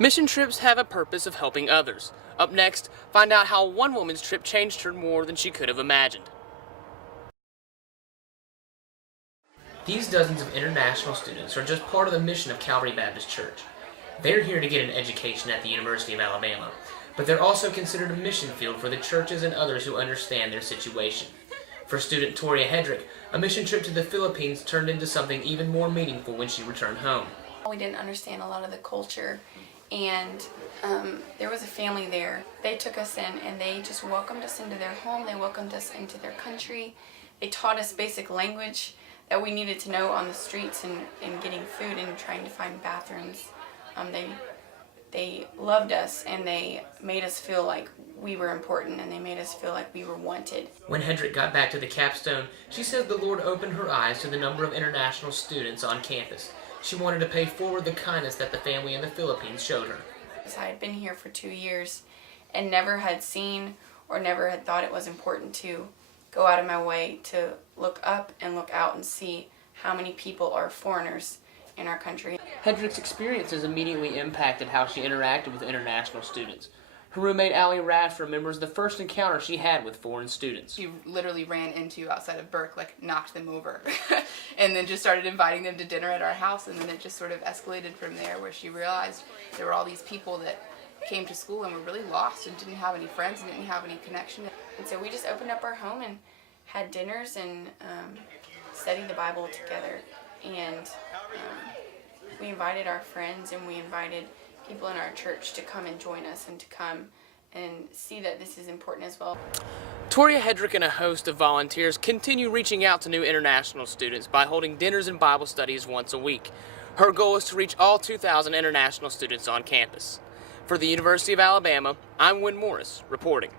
Mission trips have a purpose of helping others. Up next, find out how one woman's trip changed her more than she could have imagined. These dozens of international students are just part of the mission of Calvary Baptist Church. They're here to get an education at the University of Alabama, but they're also considered a mission field for the churches and others who understand their situation. For student Toria Hedrick, a mission trip to the Philippines turned into something even more meaningful when she returned home. We didn't understand a lot of the culture, and there was a family there. They took us in and they just welcomed us into their home. They welcomed us into their country. They taught us basic language that we needed to know on the streets and getting food and trying to find bathrooms. They loved us, and they made us feel like we were important, and they made us feel like we were wanted. When Hedrick got back to the capstone, she said the Lord opened her eyes to the number of international students on campus. She wanted to pay forward the kindness that the family in the Philippines showed her. I had been here for 2 years and never had seen or never had thought it was important to go out of my way to look up and look out and see how many people are foreigners in our country. Hedrick's experiences immediately impacted how she interacted with international students. Her roommate Allie Rash remembers the first encounter she had with foreign students. She literally ran into outside of Burke, knocked them over, and then just started inviting them to dinner at our house, and then it just sort of escalated from there, where she realized there were all these people that came to school and were really lost and didn't have any friends and didn't have any connection. And so we just opened up our home and had dinners and studied the Bible together. And we invited our friends and we invited people in our church to come and join us and to come and see that this is important as well. Toria Hedrick and a host of volunteers continue reaching out to new international students by holding dinners and Bible studies once a week. Her goal is to reach all 2,000 international students on campus. For the University of Alabama, I'm Wynn reporting.